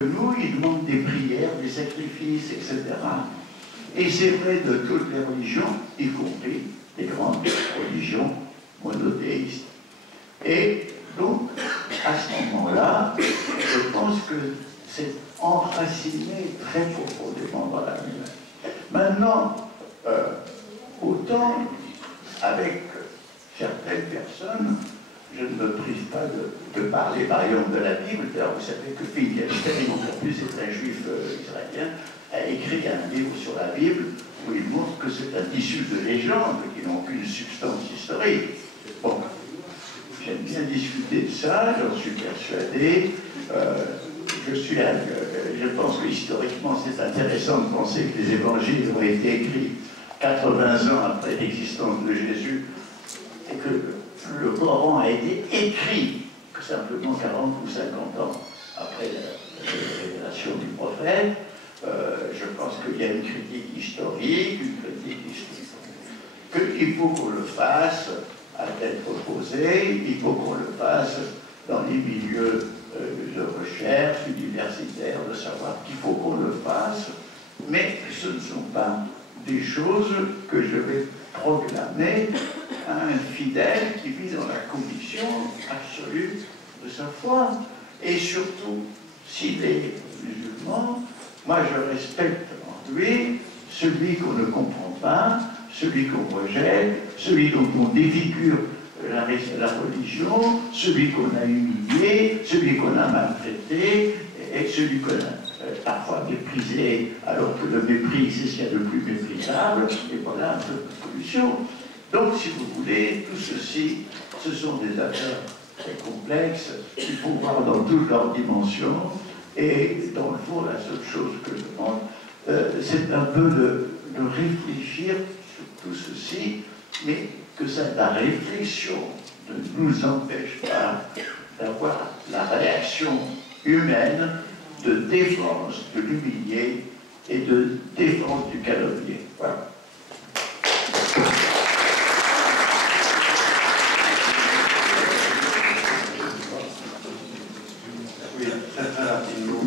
nous, il demande des prières, des sacrifices, etc. Et c'est vrai de toutes les religions, y compris les grandes religions monothéistes. Et donc, à ce moment-là, je pense que c'est enraciné très profondément dans la vie. Maintenant, autant avec certaines personnes, je ne me prive pas de parler par exemple de la Bible. D'ailleurs, vous savez que Finkelstein, encore plus c'est un juif israélien, a écrit un livre sur la Bible où il montre que c'est un tissu de légendes qui n'ont aucune substance historique. Bon, j'aime bien discuter de ça, j'en suis persuadé. Je pense que historiquement c'est intéressant de penser que les évangiles ont été écrits 80 ans après l'existence de Jésus et que le Coran a été écrit que simplement 40 ou 50 ans après la révélation du prophète. Je pense qu'il y a une critique historique, qu'il faut qu'on le fasse à tête reposée, il faut qu'on le fasse dans les milieux de recherche universitaire, de savoir qu'il faut qu'on le fasse, mais ce ne sont pas des choses que je vais proclamer à un fidèle qui vit dans la conviction absolue de sa foi. Et surtout, s'il est musulman, moi je respecte en lui celui qu'on ne comprend pas, celui qu'on rejette, celui dont on défigure la religion, celui qu'on a humilié, celui qu'on a maltraité, et celui qu'on a parfois méprisé, alors que le mépris, c'est ce qu'il y a de plus méprisable, et voilà un peu de pollution. Donc, si vous voulez, tout ceci, ce sont des affaires très complexes, qu'il faut voir dans toutes leurs dimensions, et dans le fond, la seule chose que je demande, c'est un peu de réfléchir sur tout ceci, mais que la réflexion ne nous empêche pas d'avoir la réaction humaine de défense de l'humilié et de défense du calomnié. Voilà. Oui, très rapidement.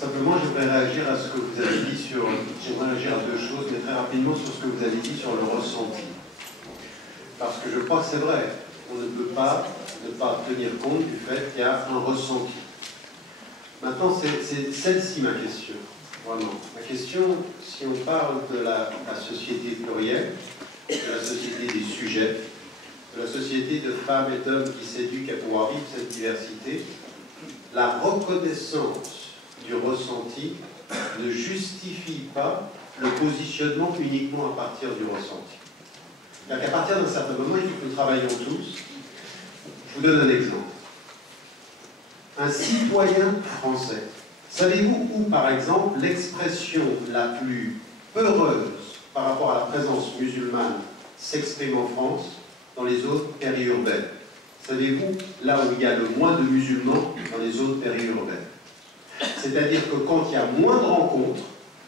Simplement, je voudrais réagir à ce que vous avez dit sur... J'aimerais réagir à deux choses, mais très rapidement sur ce que vous avez dit sur le ressenti. Parce que je crois que c'est vrai, on ne peut pas ne pas tenir compte du fait qu'il y a un ressenti. Maintenant, c'est celle-ci ma question, vraiment. Ma question, si on parle de la société plurielle, de la société des sujets, de la société de femmes et d'hommes qui s'éduquent à pouvoir vivre cette diversité, la reconnaissance du ressenti ne justifie pas le positionnement uniquement à partir du ressenti. C'est-à-dire qu'à partir d'un certain moment, il faut que nous travaillions tous. Je vous donne un exemple. Un citoyen français. Savez-vous où, par exemple, l'expression la plus peureuse par rapport à la présence musulmane s'exprime en France, dans les zones périurbaines? Savez-vous là où il y a le moins de musulmans, dans les zones périurbaines? C'est-à-dire que quand il y a moins de rencontres,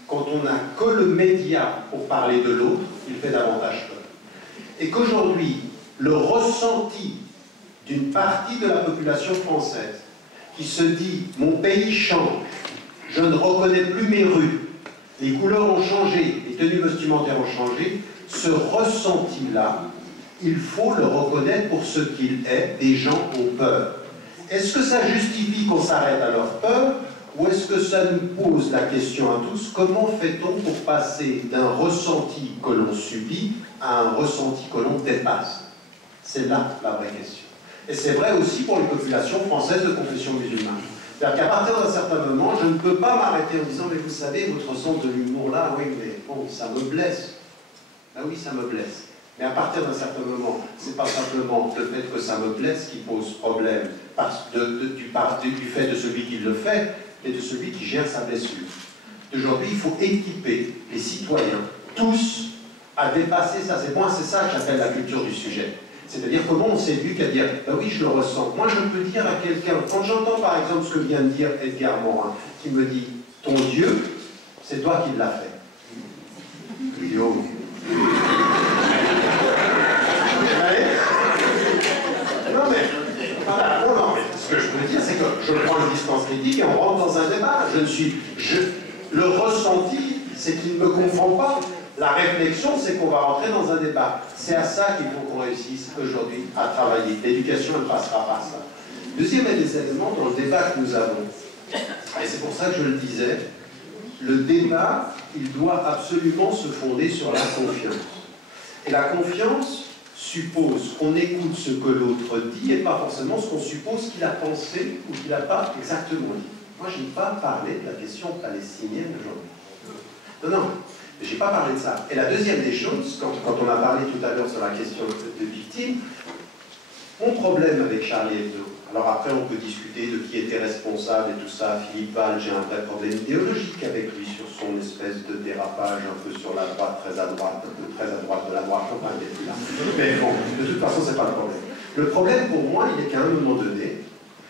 quand on n'a que le média pour parler de l'autre, il fait davantage peur. Et qu'aujourd'hui, le ressenti d'une partie de la population française qui se dit « mon pays change, je ne reconnais plus mes rues, les couleurs ont changé, les tenues vestimentaires ont changé », ce ressenti-là, il faut le reconnaître pour ce qu'il est, des gens ont peur. Est-ce que ça justifie qu'on s'arrête à leur peur, ou est-ce que ça nous pose la question à tous, comment fait-on pour passer d'un ressenti que l'on subit à un ressenti que l'on dépasse? C'est là la vraie question. Et c'est vrai aussi pour les populations françaises de confession musulmane. C'est-à-dire qu'à partir d'un certain moment, je ne peux pas m'arrêter en disant « mais vous savez, votre sens de l'humour là, oui, mais bon, ça me blesse. » Ben oui, ça me blesse. Mais à partir d'un certain moment, c'est pas simplement le fait que ça me blesse qui pose problème du fait de celui qui le fait, mais de celui qui gère sa blessure. Aujourd'hui, il faut équiper les citoyens, tous, à dépasser ça. C'est ça que j'appelle la culture du sujet. C'est-à-dire comment on s'éduque à dire « ben oui, je le ressens ». Moi, je peux dire à quelqu'un, quand j'entends par exemple ce que vient de dire Edgar Morin, qui me dit « ton Dieu, c'est toi qui l'as fait ». Yo. Non mais, voilà, non, ce que je veux dire, c'est que je prends une distance critique et on rentre dans un débat. Le ressenti, c'est qu'il ne me confond pas. La réflexion, c'est qu'on va rentrer dans un débat. C'est à ça qu'il faut qu'on réussisse aujourd'hui à travailler. L'éducation, elle passera par ça. Deuxième des éléments dans le débat que nous avons, et c'est pour ça que je le disais, le débat, il doit absolument se fonder sur la confiance. Et la confiance suppose qu'on écoute ce que l'autre dit et pas forcément ce qu'on suppose qu'il a pensé ou qu'il n'a pas exactement dit. Moi, je n'ai pas parlé de la question palestinienne aujourd'hui. Non, je n'ai pas parlé de ça. Et la deuxième des choses, quand on a parlé tout à l'heure sur la question de victimes, mon problème avec Charlie Hebdo, alors après on peut discuter de qui était responsable et tout ça, Philippe Val, j'ai un vrai problème idéologique avec lui sur son espèce de dérapage un peu sur la droite, très à droite, un peu très à droite de la droite, enfin il est plus là. Mais bon, de toute façon c'est pas le problème. Le problème pour moi, il est qu'à un moment donné,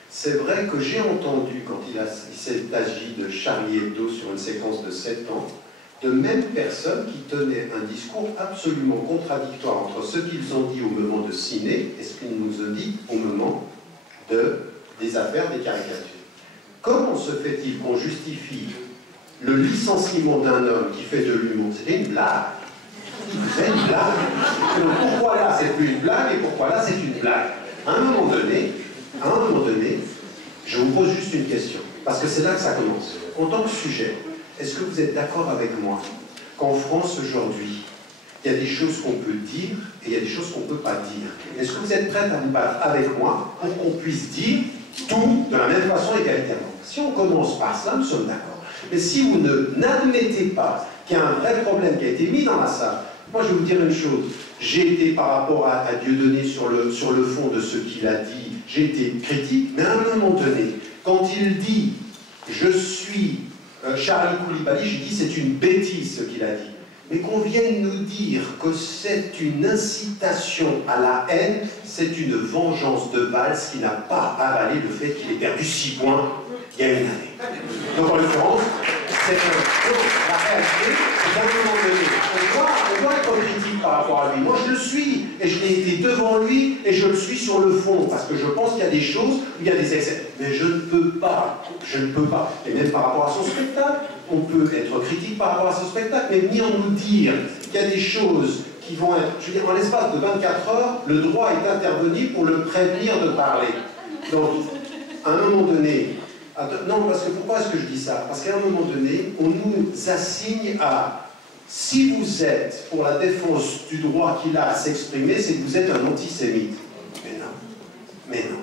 c'est vrai que j'ai entendu, quand il s'est agi de Charlie Hebdo sur une séquence de 7 ans, de mêmes personnes qui tenaient un discours absolument contradictoire entre ce qu'ils ont dit au moment de Ciné et ce qu'ils nous ont dit au moment des affaires des caricatures. Comment se fait-il qu'on justifie le licenciement d'un homme qui fait de l'humour? C'était une blague. C'est une blague. Donc pourquoi là c'est plus une blague et pourquoi là c'est une blague? À un moment donné, je vous pose juste une question, parce que c'est là que ça commence. En tant que sujet, est-ce que vous êtes d'accord avec moi qu'en France aujourd'hui, il y a des choses qu'on peut dire et il y a des choses qu'on ne peut pas dire? Est-ce que vous êtes prêts à vous battre avec moi pour qu'on puisse dire tout de la même façon égalitairement? Si on commence par ça, nous sommes d'accord. Mais si vous n'admettez pas qu'il y a un vrai problème qui a été mis dans la salle, moi je vais vous dire une chose, j'ai été par rapport à Dieudonné sur le fond de ce qu'il a dit, j'ai été critique, mais à un moment donné, quand il dit « je suis Charlie Coulibaly », je dis c'est une bêtise ce qu'il a dit. Mais qu'on vienne nous dire que c'est une incitation à la haine, c'est une vengeance de Valls qui n'a pas avalé le fait qu'il ait perdu 6 points il y a une année. Donc en l'occurrence, c'est la réalité, c'est à un moment donné. On doit être critique par rapport à lui. Moi je le suis, et je l'ai été devant lui, et je le suis sur le fond, parce que je pense qu'il y a des choses où il y a des excès. Mais je ne peux pas. Et même par rapport à son spectacle, on peut être critique par rapport à ce spectacle, mais venir nous dire qu'il y a des choses qui vont être... Je veux dire, en l'espace de 24 heures, le droit est intervenu pour le prévenir de parler. Donc, à un moment donné... Non, parce que pourquoi est-ce que je dis ça? Parce qu'à un moment donné, on nous assigne à... Si vous êtes pour la défense du droit qu'il a à s'exprimer, c'est que vous êtes un antisémite. Mais non.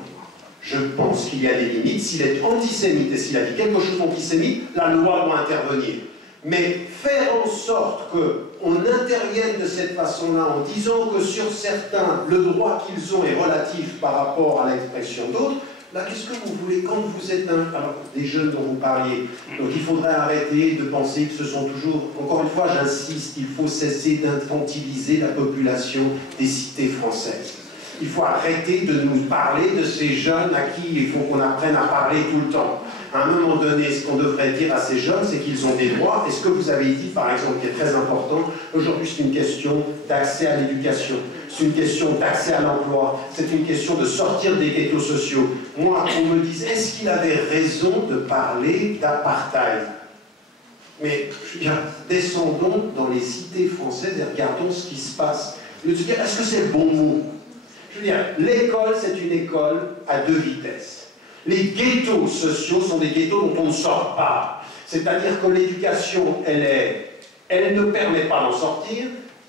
Je pense qu'il y a des limites. S'il est antisémite et s'il a dit quelque chose d'antisémite, la loi doit intervenir. Mais faire en sorte qu'on intervienne de cette façon-là en disant que sur certains, le droit qu'ils ont est relatif par rapport à l'expression d'autres, là, qu'est-ce que vous voulez quand vous êtes alors, des jeunes dont vous parliez? Donc il faudrait arrêter de penser que ce sont toujours... Encore une fois, j'insiste, il faut cesser d'infantiliser la population des cités françaises. Il faut arrêter de nous parler de ces jeunes à qui il faut qu'on apprenne à parler tout le temps. À un moment donné, ce qu'on devrait dire à ces jeunes, c'est qu'ils ont des droits. Et ce que vous avez dit, par exemple, qui est très important, aujourd'hui c'est une question d'accès à l'éducation, c'est une question d'accès à l'emploi, c'est une question de sortir des ghettos sociaux. Moi, on me dise, est-ce qu'il avait raison de parler d'apartheid? Mais, je veux dire, descendons dans les cités françaises et regardons ce qui se passe. Je veux dire, est-ce que c'est le bon mot? Je veux dire, l'école, c'est une école à 2 vitesses. Les ghettos sociaux sont des ghettos dont on ne sort pas. C'est-à-dire que l'éducation, elle ne permet pas d'en sortir.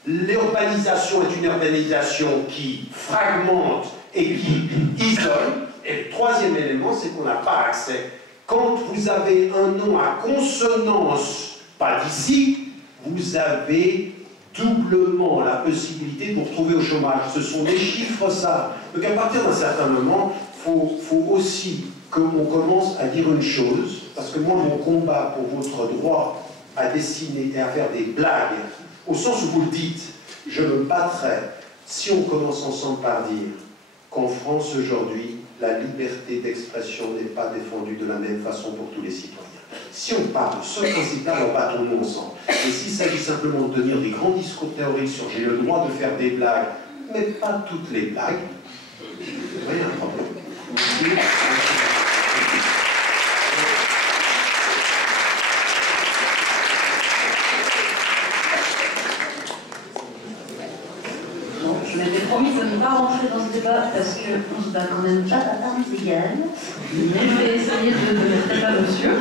L'urbanisation est une urbanisation qui fragmente et qui isole. Et le troisième élément, c'est qu'on n'a pas accès. Quand vous avez un nom à consonance, pas d'ici, vous avez doublement la possibilité de vous retrouver au chômage. Ce sont des chiffres, ça. Donc à partir d'un certain moment, il faut aussi qu'on commence à dire une chose, parce que moi, mon combat pour votre droit à dessiner et à faire des blagues, au sens où vous le dites, je me battrai si on commence ensemble par dire qu'en France aujourd'hui, la liberté d'expression n'est pas défendue de la même façon pour tous les citoyens. Si on parle de ce principe-là, on battons-nous ensemble. Et s'il s'agit simplement de tenir des grands discours théoriques sur j'ai le droit de faire des blagues, mais pas toutes les blagues, il y a un problème. suis pas quand même pas parmi égales, mais je vais essayer de rester là, monsieur.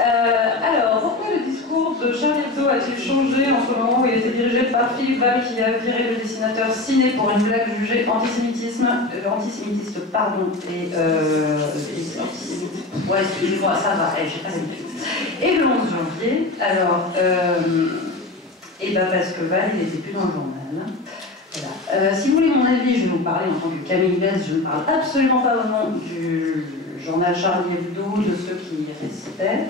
Alors, pourquoi le discours de Charlie Hebdo a-t-il changé en ce moment où il était dirigé par Philippe Val, qui a viré le dessinateur ciné pour une blague jugée antisémitiste, pardon, et ouais, excusez-moi, ça va, j'ai pas l'habitude. Et le 11 janvier, alors, et ben parce que Val, il n'était plus dans le journal. Voilà. Si vous voulez mon avis, je vais vous parler en tant que Camille Bess, je ne parle absolument pas au nom du journal Charlie Hebdo, de ceux qui récitaient,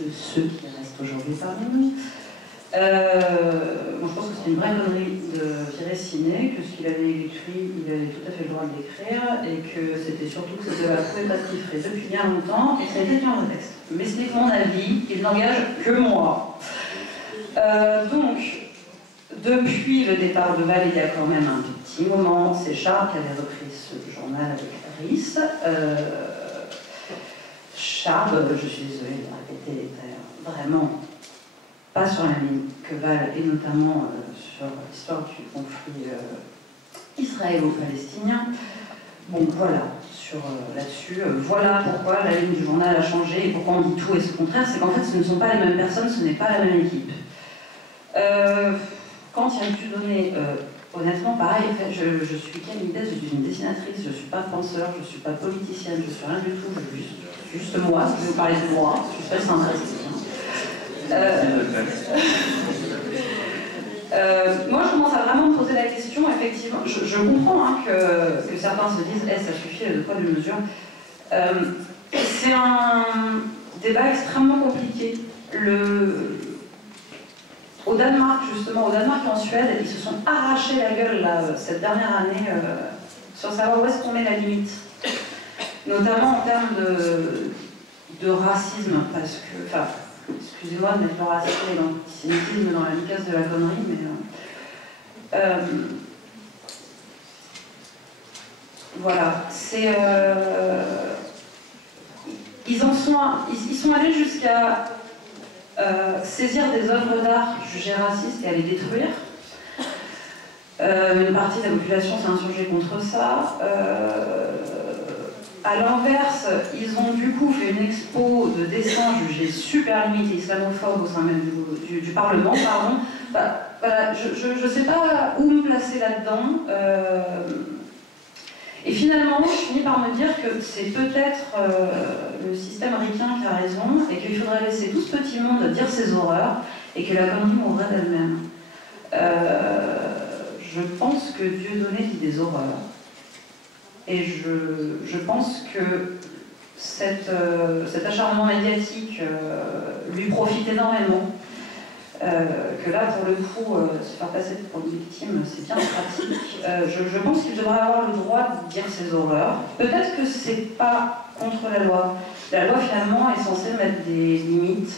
de ceux qui restent aujourd'hui parmi nous. Moi, je pense que c'est une vraie connerie de virer Ciné, que ce qu'il avait écrit, il avait tout à fait le droit de l'écrire, et que c'était surtout que c'était la première partie fait depuis bien longtemps, et ça a été un texte. Mais ce n'est que mon avis, il n'engage que moi. Donc, depuis le départ de Val, il y a quand même un petit moment, c'est Charles qui avait repris ce journal avec Harris. Charles, je suis désolée de répéter, était vraiment pas sur la ligne que Val, et notamment sur l'histoire du conflit israélo-palestinien. Bon, voilà, là-dessus, voilà pourquoi la ligne du journal a changé, et pourquoi on dit tout et ce contraire, c'est qu'en fait, ce ne sont pas les mêmes personnes, ce n'est pas la même équipe. Quand il y a dû donner, honnêtement, pareil, en fait, je suis Camille Bess, je suis une dessinatrice, je ne suis pas penseur, je ne suis pas politicienne, je ne suis rien du tout, je suis juste moi, je vais vous parler de moi, je suis très sympathique. Moi, je commence à vraiment me poser la question, effectivement, je comprends hein, que certains se disent ça suffit de poids de mesure. C'est un débat extrêmement compliqué. Au Danemark, justement, au Danemark et en Suède, ils se sont arrachés la gueule là, cette dernière année sur savoir où est-ce qu'on met la limite. Notamment en termes de racisme, parce que, enfin, excusez-moi de mettre le racisme et l'antisémitisme dans la licasse de la connerie, mais voilà, c'est ils sont allés jusqu'à saisir des œuvres d'art jugées racistes et à les détruire. Une partie de la population s'est insurgée contre ça. À l'inverse, ils ont du coup fait une expo de dessins jugés super limite et islamophobes au sein même du Parlement, pardon. Bah, voilà, je ne sais pas où me placer là-dedans. Et finalement, je finis par me dire que c'est peut-être le système ricain qui a raison et qu'il faudrait laisser tout ce petit monde dire ses horreurs et que la connerie mourrait d'elle-même. Je pense que Dieudonné dit des horreurs. Et je pense que cet acharnement médiatique lui profite énormément. Que là, pour le coup, se faire passer pour une victime, c'est bien pratique. Je pense qu'il devrait avoir le droit de dire ses horreurs. Peut-être que c'est pas contre la loi. La loi, finalement, est censée mettre des limites.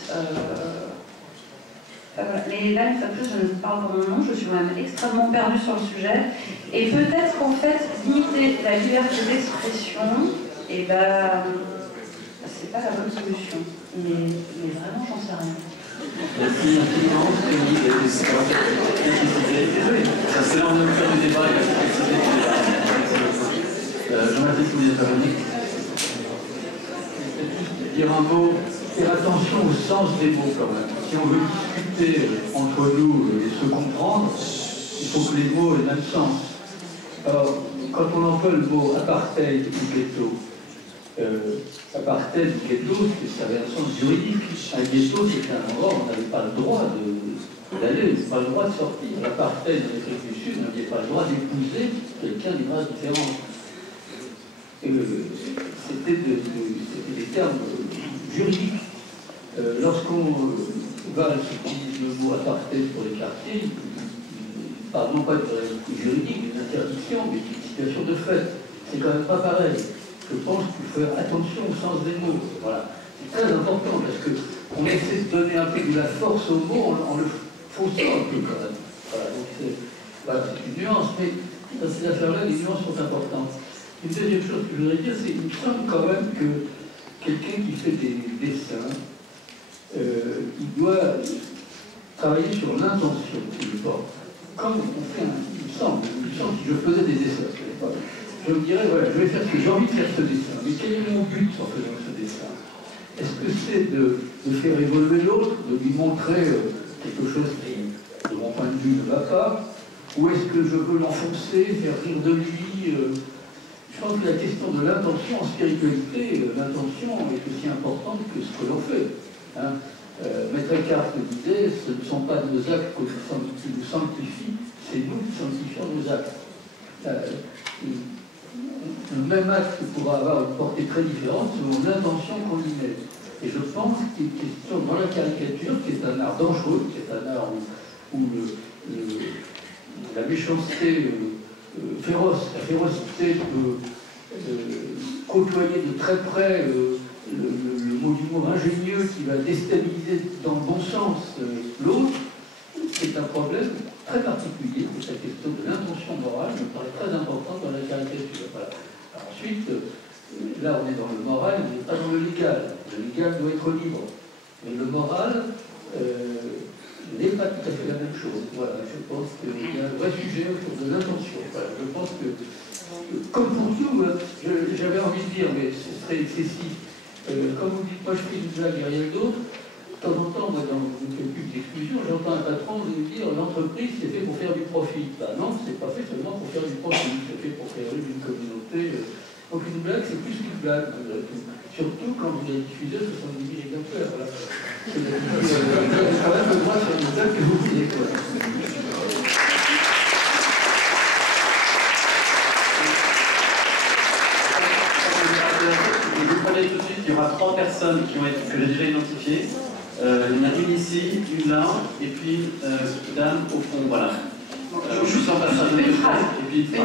Mais là, une fois de plus, je ne parle pas mon nom, je suis quand même extrêmement perdue sur le sujet. Et peut-être qu'en fait, limiter la liberté d'expression, et ben, c'est pas la bonne solution. Mais vraiment, j'en sais rien. Merci infiniment, Camille. C'est là, on va faire du débat et la complexité du débat. Jean-Baptiste, vous êtes parvenu. Dire un mot, faire attention au sens des mots quand même. Si on veut discuter entre nous et se comprendre, il faut que les mots aient le même sens. Alors, quand on emploie le mot apartheid ou ghetto, apartheid ou ghetto, ça avait un sens juridique. Un ghetto, c'était un endroit où on n'avait pas le droit d'aller, on n'avait pas le droit de sortir. L'apartheid en Afrique du Sud, on n'avait pas le droit d'épouser quelqu'un d'une race différente. C'était des termes juridiques. Lorsqu'on va utiliser le mot apartheid pour les quartiers, il parle non pas de réalité juridique, d'une interdiction, mais d'une situation de fait. C'est quand même pas pareil. Je pense qu'il faut faire attention au sens des mots. Voilà. C'est très important parce qu'on essaie de donner un peu de la force aux mots en le faussant un peu quand même. Voilà. Donc c'est une nuance, mais dans ces affaires-là, les nuances sont importantes. Une deuxième chose que je voudrais dire, c'est qu'il me semble quand même que quelqu'un qui fait des dessins, il doit travailler sur l'intention qu'il porte. quand on fait il me semble, si je faisais des dessins, je me dirais, voilà, je vais faire ce que j'ai envie de faire ce dessin, mais quel est mon but en faisant ce dessin? Est-ce que c'est de faire évoluer l'autre, de lui montrer quelque chose qui, de mon point de vue, ne va pas? Ou est-ce que je veux l'enfoncer, faire rire de lui? Je pense que la question de l'intention en spiritualité, l'intention est aussi importante que ce que l'on fait. Hein. Maître Eckhart disait, ce ne sont pas nos actes qui nous sanctifient, c'est nous qui sanctifions nos actes. Le même acte pourra avoir une portée très différente selon l'intention qu'on y met. Et je pense qu'il y a une question dans la caricature, qui est un art dangereux, qui est un art où la méchanceté féroce, la férocité peut côtoyer de très près le mot du mot ingénieux qui va déstabiliser dans le bon sens l'autre. C'est un problème très particulier, c'est la question de l'intention morale, me paraît très importante dans la caricature. Voilà. Alors ensuite, là on est dans le moral, on n'est pas dans le légal. Le légal doit être libre. Mais le moral n'est pas tout à fait la même chose. Voilà, je pense qu'il y a un vrai sujet autour de l'intention. Voilà, je pense que, comme pour tout, j'avais envie de dire, mais ce serait excessif. Comme vous dites, moi je fais une blague et rien d'autre. De temps en temps, moi, dans une pub d'exclusion, j'entends un patron nous dire l'entreprise c'est fait pour faire du profit. Ben non, c'est pas fait seulement pour faire du profit, c'est fait pour faire vivre une communauté. Donc une blague, c'est plus qu'une blague, malgré tout. Surtout quand vous avez diffusé 70 000 exemplaires. Voilà. Vous avez quand même le droit sur une blague que vous voulez. Vous prenez tout de suite, il y aura 3 personnes que j'ai déjà identifiées. Il y en a une ici, une là, et puis dame au fond, voilà. Je sens pas ça. Une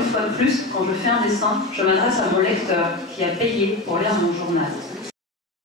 fois de plus, quand je fais un dessin, je m'adresse à mon lecteur qui a payé pour lire mon journal.